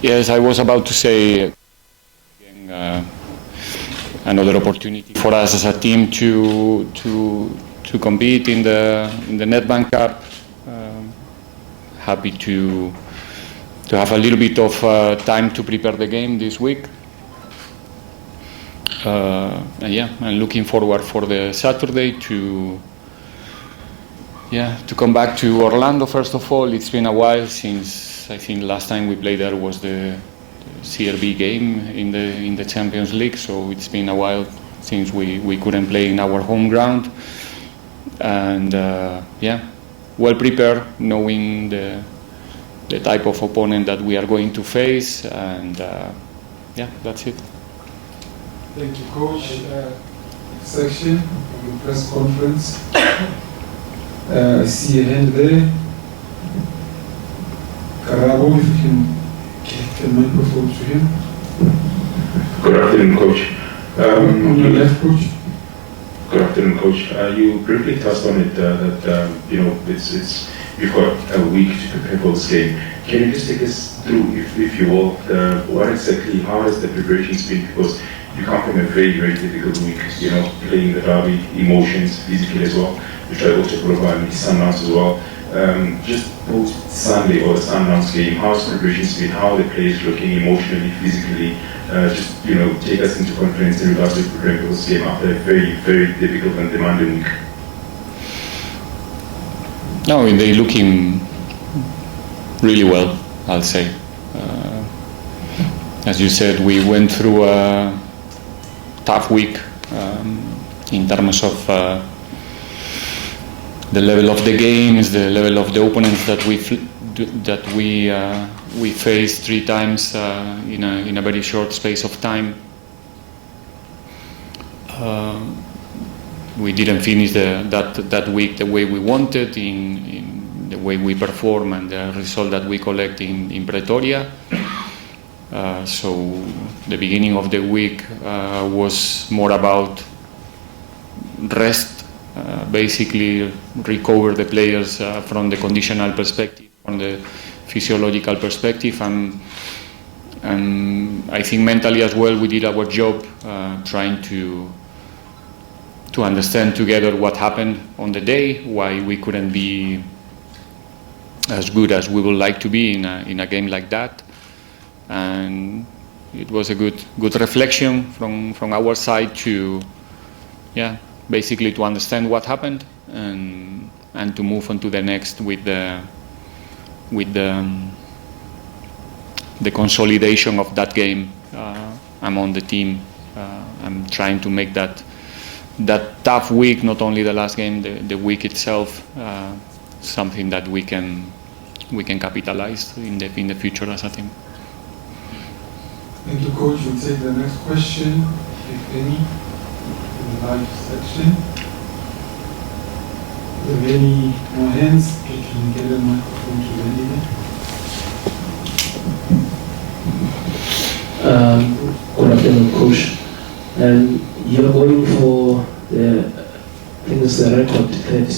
Yes, I was about to say another opportunity for us as a team to compete in the Nedbank Cup. Happy to have a little bit of time to prepare the game this week. And yeah, I'm looking forward for the Saturday to come back to Orlando. First of all, it's been a while since I think last time we played there was the CRB game in the Champions League. So it's been a while since we couldn't play in our home ground. And well prepared, knowing the type of opponent that we are going to face, and that's it. Thank you, Coach. Section of the press conference. I see a hand there. Karabo, if you can get the microphone to him. Good afternoon, Coach. On your left, Coach. Good afternoon, Coach. You briefly touched on it that it's you've got a week to prepare for this game. Can you just take us through, if you will, what exactly, how has the preparations been? Because you come from a very, very difficult week, playing the derby, emotions, physically as well. You try also Baroka and Sundowns as well. Just post Sunday or the Sundowns game, how's preparations been? How are the players looking emotionally, physically? Just take us into confidence in regards to preparing for this game after a very, very difficult and demanding week. No, they're looking really well, I'll say. As you said, we went through a tough week in terms of the level of the games, the level of the opponents that we faced 3 times in a very short space of time. We didn't finish that week the way we wanted, in the way we perform and the result that we collect in Pretoria. So the beginning of the week was more about rest, basically recover the players from the conditional perspective, from the physiological perspective, and I think mentally as well we did our job, trying to understand together what happened on the day, why we couldn't be as good as we would like to be in a game like that. And it was a good reflection from our side to basically to understand what happened and to move on to the next with the consolidation of that game among the team. I'm trying to make that tough week, not only the last game, the week itself, something that we can capitalize in the future as a team. Thank you, Coach. We'll take the next question, if any, in the live section. If there are any more hands, you can get a microphone to Randy. Good afternoon, Coach. You're going for the record third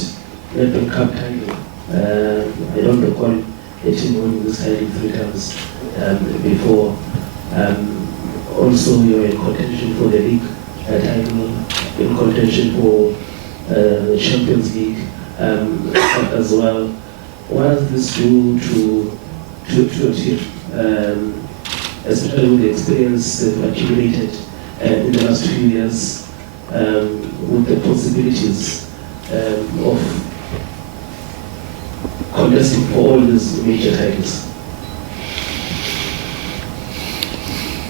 Nedbank Cup title. I don't recall a team winning this title 3 times before. Also, you're in contention for the league title, in contention for the Champions League as well. What does this do to your team, especially with the experience they've accumulated in the last few years, with the possibilities of contesting for all these major titles?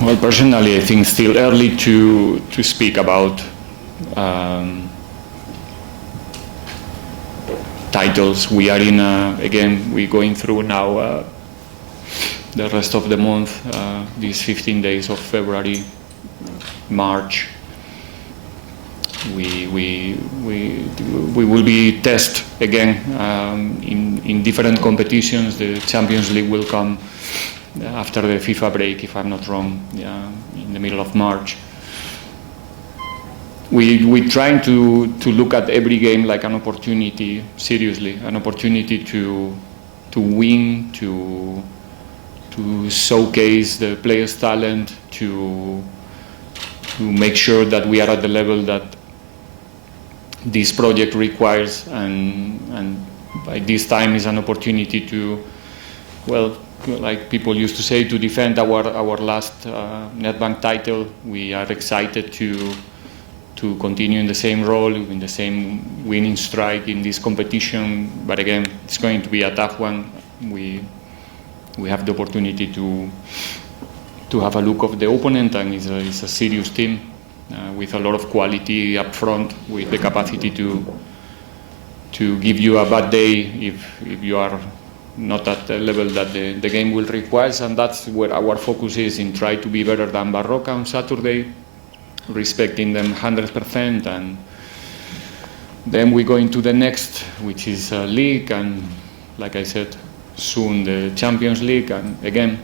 Well, personally, I think still early to speak about titles. We are we're going through now the rest of the month, these 15 days of February, March. We will be tested again in different competitions. The Champions League will come after the FIFA break, if I'm not wrong, in the middle of March. We're trying to look at every game like an opportunity, seriously, an opportunity to win, to showcase the players' talent, to make sure that we are at the level that this project requires, and by this time is an opportunity to, well, like people used to say, to defend our last Nedbank title. We are excited to continue in the same role, in the same winning strike in this competition. But again, it's going to be a tough one. We have the opportunity to have a look of the opponent, and it's a serious team with a lot of quality up front, with the capacity to give you a bad day if you are not at the level that the game will require. And that's where our focus is, in try to be better than Baroka on Saturday, respecting them 100%, and then we go into the next, which is league, and like I said, soon the Champions League. And again,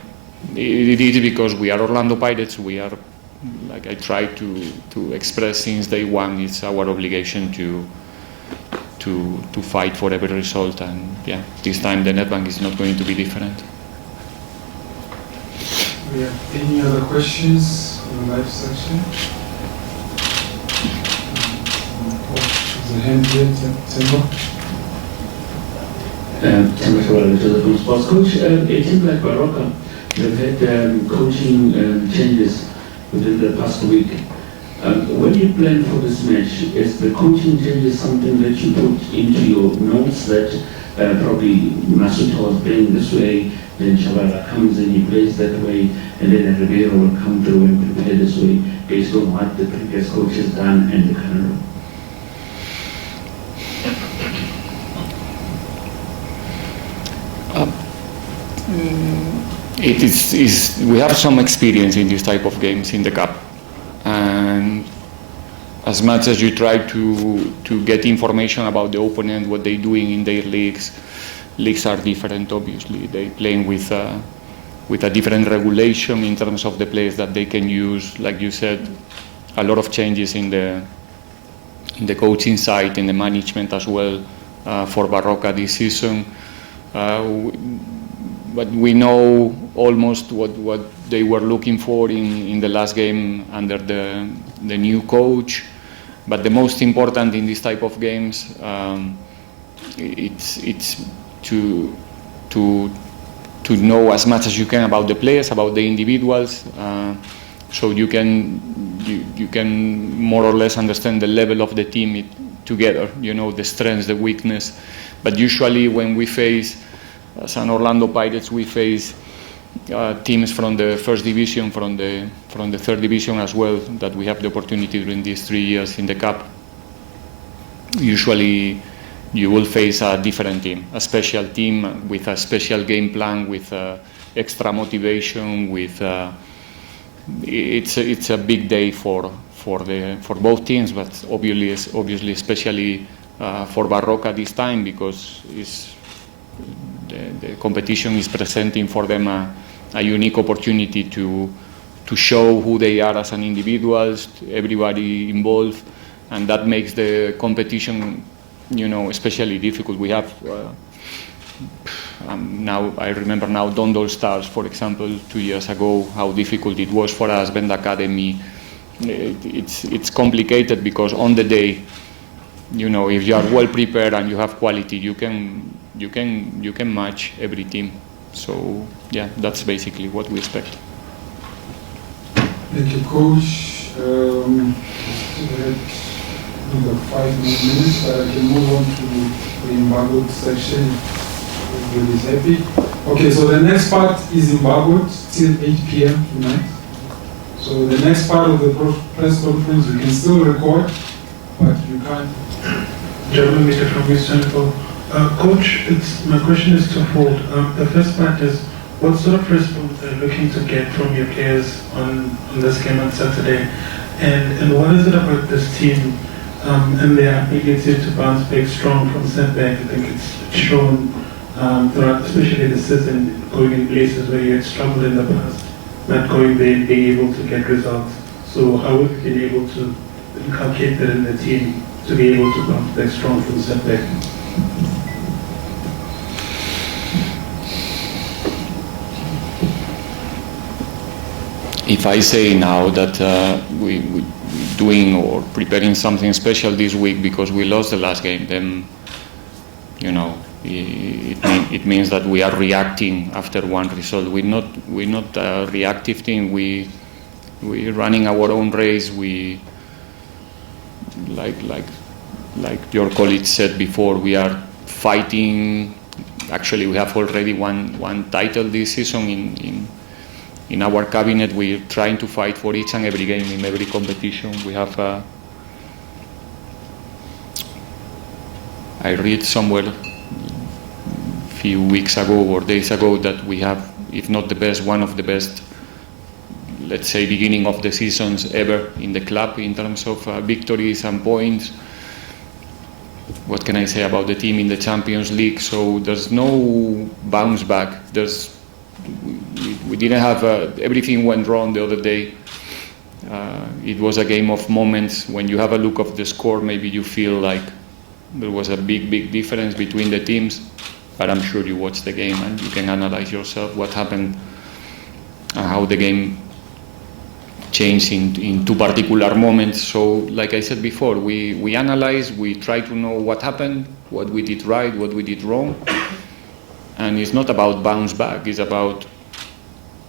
it is because we are Orlando Pirates. We are, like I try to express since day one, it's our obligation to fight for every result, and yeah, this time the Nedbank is not going to be different. We have any other questions in the live section? The hand here, Temba. Temba from Sports Coach. It seems like Baroka, they've had coaching changes within the past week. When you plan for this match, is the coaching changes something that you put into your notes, that probably Masuta was playing this way, then Shabala comes and he plays that way, and then Riveiro will come through and prepare this way based on what the previous coach has done and the current role? It is we have some experience in this type of games in the Cup, and as much as you try to get information about the opponent, what they're doing in their leagues are different. Obviously, they playing with a different regulation in terms of the players that they can use. Like you said, a lot of changes in the coaching side, in the management as well, for Baroka this season. But we know almost what they were looking for in the last game under the new coach. But the most important in this type of games, it's to know as much as you can about the players, about the individuals, so you can more or less understand the level of the team together. You know, the strengths, the weakness. But usually when we face, as an Orlando Pirates, we face teams from the first division, from the third division as well, that we have the opportunity during these 3 years in the Cup. Usually you will face a different team, a special team with a special game plan, with extra motivation, with it's a big day for both teams, but obviously especially for Baroka this time, because the competition is presenting for them a unique opportunity to show who they are as an individuals, everybody involved, and that makes the competition, especially difficult. We have now, I remember now, Dondol Stars, for example, 2 years ago, how difficult it was for us, Bend Academy. It's complicated because on the day, if you are well prepared and you have quality, you can match every team. So yeah, that's basically what we expect. Thank you, Coach. We had another 5 more minutes, but I can move on to the embargoed section if everybody's happy. Okay, so the next part is embargoed till 8 p.m. tonight. So the next part of the press conference, you can still record, but you can't. German meter from East Central. Coach, my question is twofold. The first part is, what sort of response are you looking to get from your players on this game on Saturday? And what is it about this team and their ability to bounce back strong from setback? I think it's shown throughout, especially the season, going in places where you had struggled in the past, not going there and being able to get results. So how have you been able to inculcate that in the team to be able to bounce back strong from setback? if I say now that we're doing or preparing something special this week because we lost the last game, then it means that we are reacting after one result. We're not a reactive team. We're running our own race. We like your colleague said before, we are fighting. Actually, we have already one title this season in our cabinet. We're trying to fight for each and every game in every competition. We have. I read somewhere a few weeks ago or days ago that we have, if not the best, one of the best, let's say, beginning of the seasons ever in the club in terms of victories and points. What can I say about the team in the Champions League? So there's no bounce back. We didn't have everything went wrong the other day. It was a game of moments. When you have a look of the score, maybe you feel like there was a big difference between the teams. But I'm sure you watched the game and you can analyze yourself what happened, how the game changed in two particular moments. So, like I said before, we analyze, we try to know what happened, what we did right, what we did wrong. And it's not about bounce back, it's about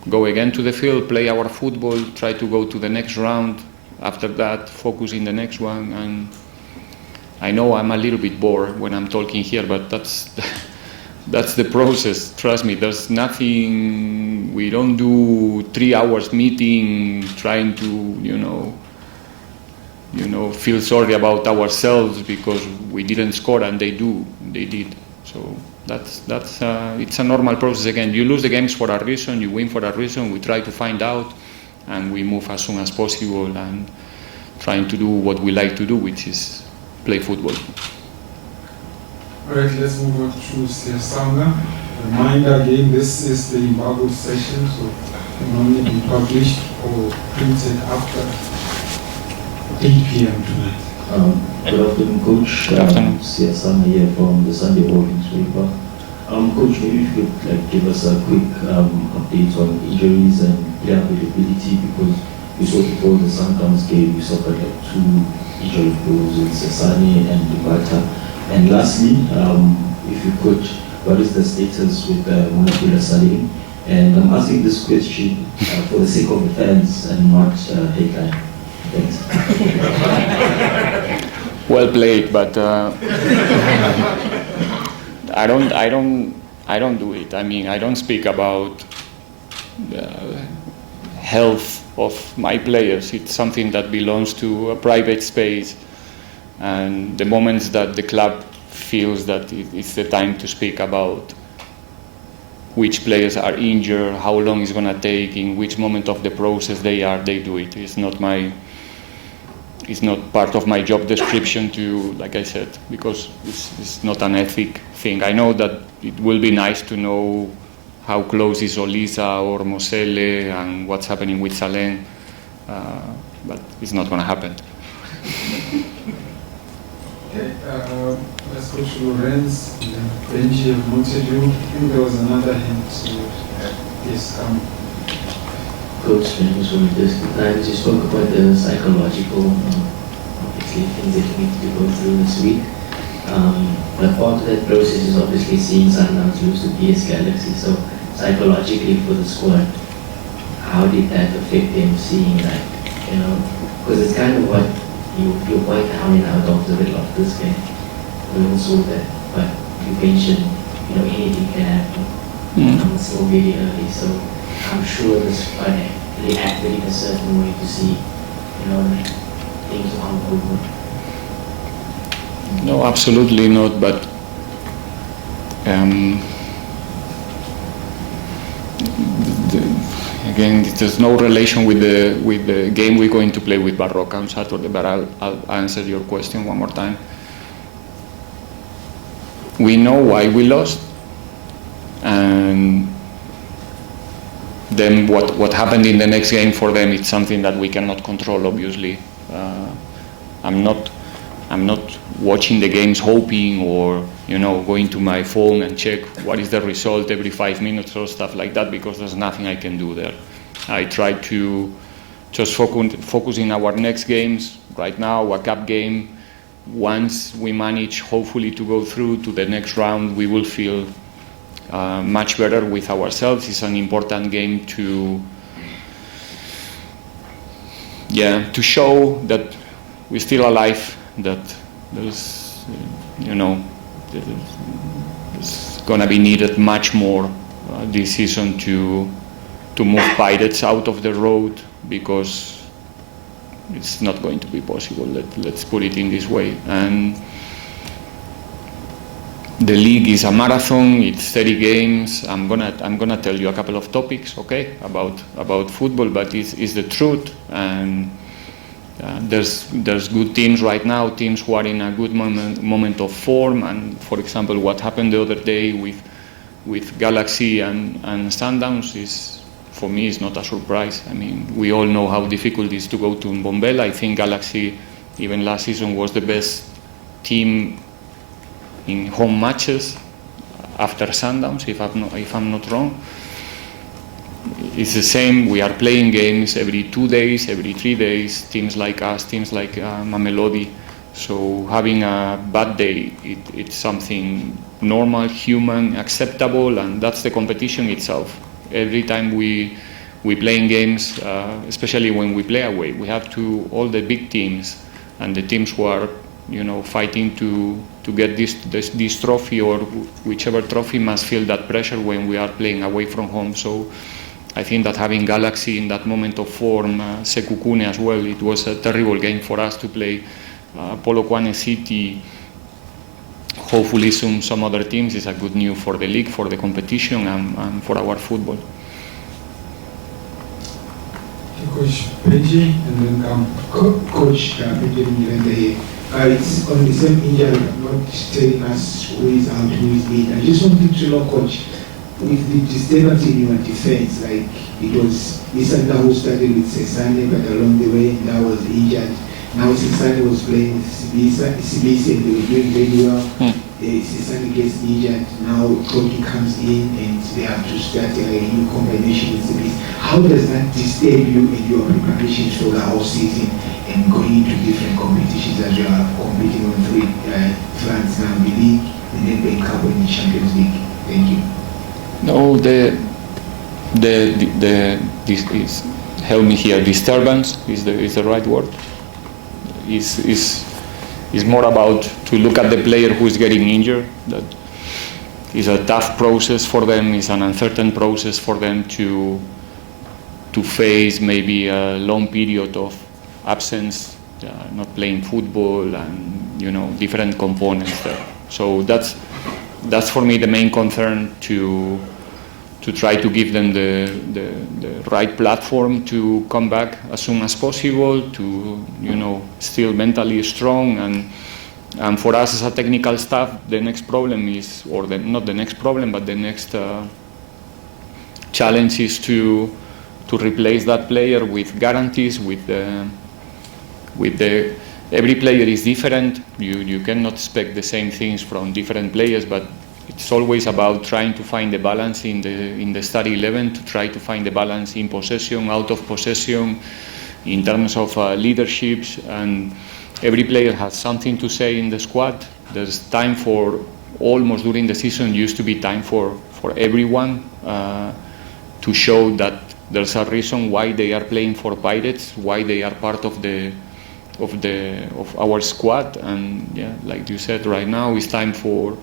go again to the field, play our football, try to go to the next round. After that, focus in the next one. And I know I'm a little bit bored when I'm talking here, but that's the process. Trust me, there's nothing, we don't do 3 hours meeting trying to, feel sorry about ourselves because we didn't score and they did. So that's it's a normal process. Again, you lose the games for a reason, you win for a reason. We try to find out and we move as soon as possible and trying to do what we like to do, which is play football. All right, let's move on to Sanga. Reminder again, this is the embargo session, so it can only be published or printed after 8 p.m. tonight. Good afternoon, Coach. Good afternoon. Sanga here from the Sunday Morning newspaper. Coach, maybe if you could give us a quick update on injuries and player availability, because we saw before the Sundowns game, we suffered 2 injury goals in Sesane and Dubata. And lastly, if you could, what is the status with Monapula Saleng? And I'm asking this question for the sake of the fans and not headline. Thanks. Well played, but I don't do it. I mean, I don't speak about health of my players. It's something that belongs to a private space. And the moments that the club feels that it's the time to speak about which players are injured, how long it's going to take, in which moment of the process they do it. It's not part of my job description to, like I said, because it's not an ethic thing. I know that it will be nice to know how close is Olisa or Mosele and what's happening with Saleng, but it's not going to happen. Okay, let's go to Lorenz, Benji of Montague. I think there was another hint, so yes, Coach, you spoke about the psychological, obviously, things that you need to go through this week. But part of that process is obviously seeing Sundowns lose to PS Galaxy. So psychologically for the squad, how did that affect them seeing that, because it's kind of what you're quite down and out of the middle of this game. We all saw that, but you mentioned, anything can happen. It's still very early, so I'm sure the squad reacted in a certain way to see, things aren't over. No, absolutely not. But again, there's no relation with the game we're going to play with Baroka on Saturday. But I'll answer your question one more time. We know why we lost, and then what happened in the next game for them, it's something that we cannot control, obviously. I'm not watching the games hoping or going to my phone and check what is the result every 5 minutes or stuff like that, because there's nothing I can do there. I try to just focus in our next games. Right now, a cup game. Once we manage, hopefully, to go through to the next round, we will feel much better with ourselves. It's an important game to show that we're still alive, that there's, there's going to be needed much more this season to move Pirates out of the road, because it's not going to be possible. Let's put it in this way. And the league is a marathon. It's 30 games. I'm gonna tell you a couple of topics, okay, about football, but it's the truth. And there's good teams right now, teams who are in a good moment of form. And for example, what happened the other day with Galaxy and Sundowns is, for me, is not a surprise. I mean, we all know how difficult it is to go to Mbombela. I think Galaxy, even last season, was the best team in home matches after Sundowns, if I'm not wrong. It's the same. We are playing games every 2 days, every 3 days. Teams like us, teams like Mamelodi. So having a bad day, it's something normal, human, acceptable, and that's the competition itself. Every time we play in games, especially when we play away, we have to, all the big teams and the teams who are, fighting to get this trophy or whichever trophy must feel that pressure when we are playing away from home. So I think that having Galaxy in that moment of form, Sekukune as well, it was a terrible game for us to play. Polokwane City, hopefully some other teams, is a good news for the league, for the competition, and for our football. Coach Benji, and then Coach Benji. It's on the same injury, not telling us who is out, who is in. I just wanted to know, Coach, with the disturbance in your defense, like it was Isanda who started with Sesane, but along the way, that was injured. Now Sesane was playing CBC and they were doing very well. Sesane gets injured. Now Koki comes in and they have to start a new combination with CBC. How does that disturb you in your preparations for the whole season and going into different competitions as you are competing on 3 fronts now, the league, the Nedbank Cup, and the Champions League? Thank you. No, this is, help me here, disturbance is the right word. Is more about to look at the player who is getting injured. That is a tough process for them. It's an uncertain process for them to face maybe a long period of absence, not playing football, and different components there. So that's for me the main concern, to try to give them the right platform to come back as soon as possible, to still mentally strong, and for us as a technical staff, the next problem is, or not the next problem, but the next challenge is to replace that player with guarantees, with the every player is different. You cannot expect the same things from different players, but it's always about trying to find the balance in the starting 11, to try to find the balance in possession, out of possession, in terms of leaderships, and every player has something to say in the squad. There's time for, almost during the season, used to be time for everyone to show that there's a reason why they are playing for Pirates, why they are part of our squad. And yeah, like you said, right now it's time for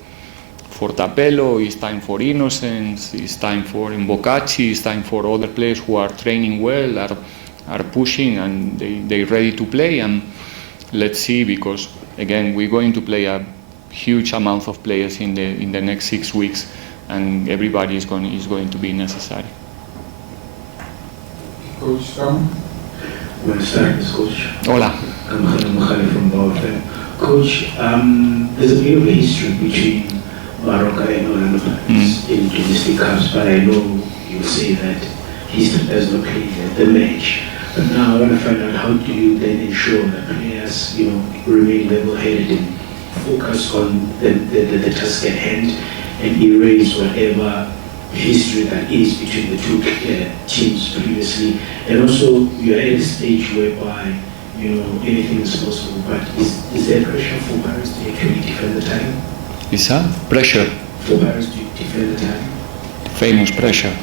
Tapelo, it's time for Innocence, it's time for Mbokati, it's time for other players who are training well, are pushing, and they're ready to play. And let's see, because again, we're going to play a huge amount of players in the next 6 weeks, and everybody is going to be necessary. Coach Sam? Buenas tardes, Coach. Hola. I'm Khalid from Baroka. Coach, there's a bit of a history between Baroka and Orlando Pirates in domestic cups, but I know you say that history does not play the match. But now I want to find out, how do you then ensure that players, remain level-headed and focus on the task at hand and erase whatever history that is between the two teams previously, and also you are at a stage whereby anything is possible. But is there pressure for Paris to actually defend the title? Is that pressure? For Paris to defend the title? Famous pressure.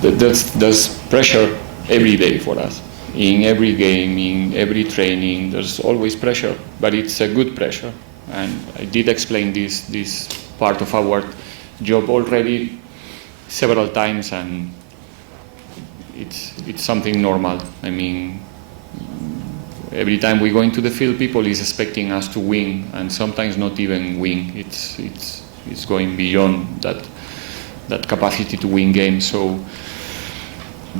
There's pressure every day for us. In every game, in every training, there's always pressure, but it's a good pressure. And I did explain this part of our job already several times, and it's something normal. I mean, every time we go into the field, people is expecting us to win, and sometimes not even win. It's going beyond that capacity to win games. So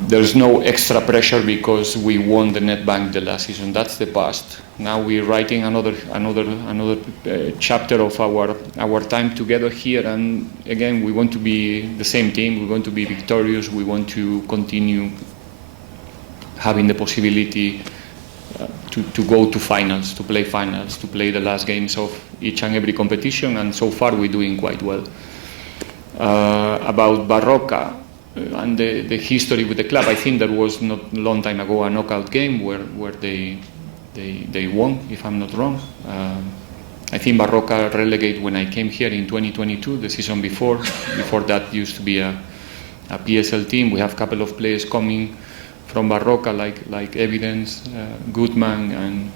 there's no extra pressure because we won the Nedbank the last season. That's the past. Now we're writing another chapter of our time together here, and again we want to be the same team. We want to be victorious. We want to continue having the possibility to go to finals, to play finals, to play the last games of each and every competition, and so far we're doing quite well. About Baroka and the history with the club, I think there was not a long time ago a knockout game where they won, if I'm not wrong. I think Baroka relegated when I came here in 2022, the season before. Before that used to be a PSL team. We have a couple of players coming from Baroka like Evidence, Goodman,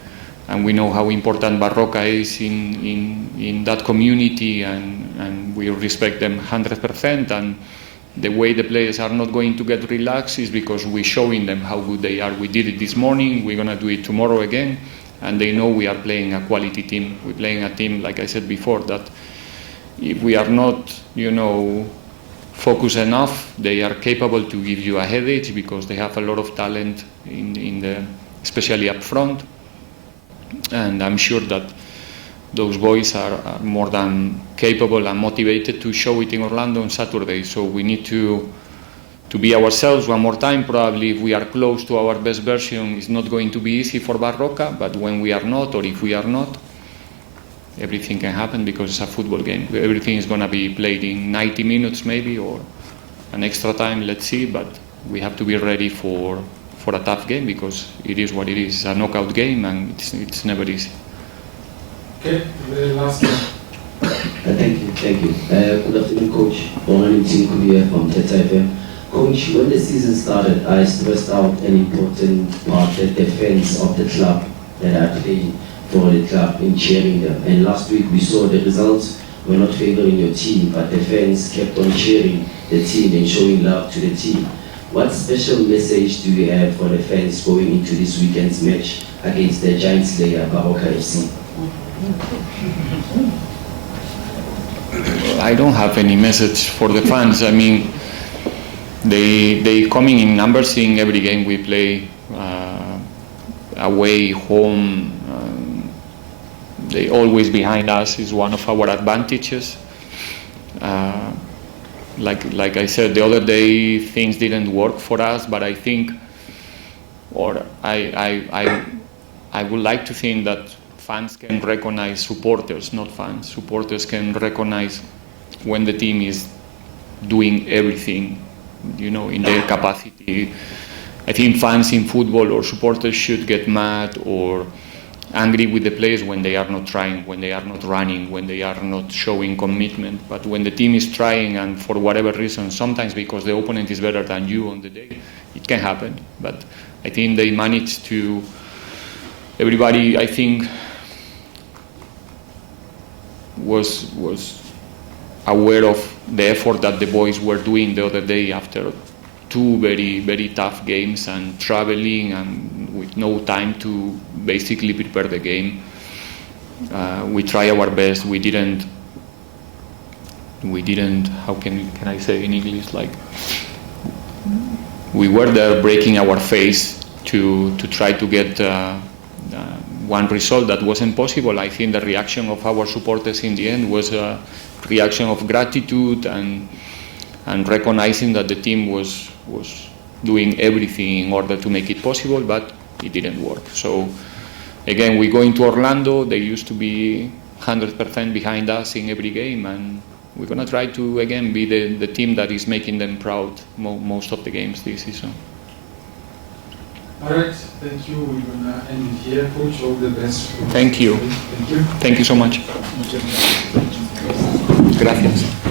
and we know how important Baroka is in that community, and we respect them 100%. And the way the players are not going to get relaxed is because we're showing them how good they are. We did it this morning, we're going to do it tomorrow again, and they know we are playing a quality team. We're playing a team, like I said before, that if we are not, focused enough, they are capable to give you a headache because they have a lot of talent especially up front. And I'm sure that those boys are more than capable and motivated to show it in Orlando on Saturday. So we need to be ourselves one more time. Probably if we are close to our best version, it's not going to be easy for Baroka, but when we are not, or if we are not, everything can happen because it's a football game. Everything is going to be played in 90 minutes maybe, or an extra time, let's see, but we have to be ready for a tough game because it is what it is. It's a knockout game and it's never easy. Okay, the last one. Thank you. Good afternoon, Coach. Bonan Tinkulia from Teta FM. Coach, when the season started, I stressed out an important part, the defense of the club that I played for the club in cheering them. And last week we saw the results were not favoring your team, but the fans kept on cheering the team and showing love to the team. What special message do you have for the fans going into this weekend's match against the giant slayer Baroka FC? I don't have any message for the fans. I mean, they coming in numbers in every game we play, away, home. They always behind us is one of our advantages. Like I said the other day, things didn't work for us, but I think, or I would like to think that fans can recognize supporters, not fans. Supporters can recognize when the team is doing everything, in their capacity. I think fans in football or supporters should get mad or angry with the players when they are not trying, when they are not running, when they are not showing commitment. But when the team is trying and for whatever reason, sometimes because the opponent is better than you on the day, it can happen. But I think they managed to, everybody I think was aware of the effort that the boys were doing the other day after two very, very tough games and traveling and with no time to basically prepare the game. We try our best. We didn't, how can I say in English, like, we were there breaking our face to try to get one result that wasn't possible. I think the reaction of our supporters in the end was a reaction of gratitude and recognizing that the team was doing everything in order to make it possible, but it didn't work. So again, we go into Orlando, they used to be 100% behind us in every game, and we're gonna try to again be the team that is making them proud most of the games this season. All right, thank you. We're gonna end it here, Coach. All the best. Thank you. Thank you. Thank you so much. Gracias.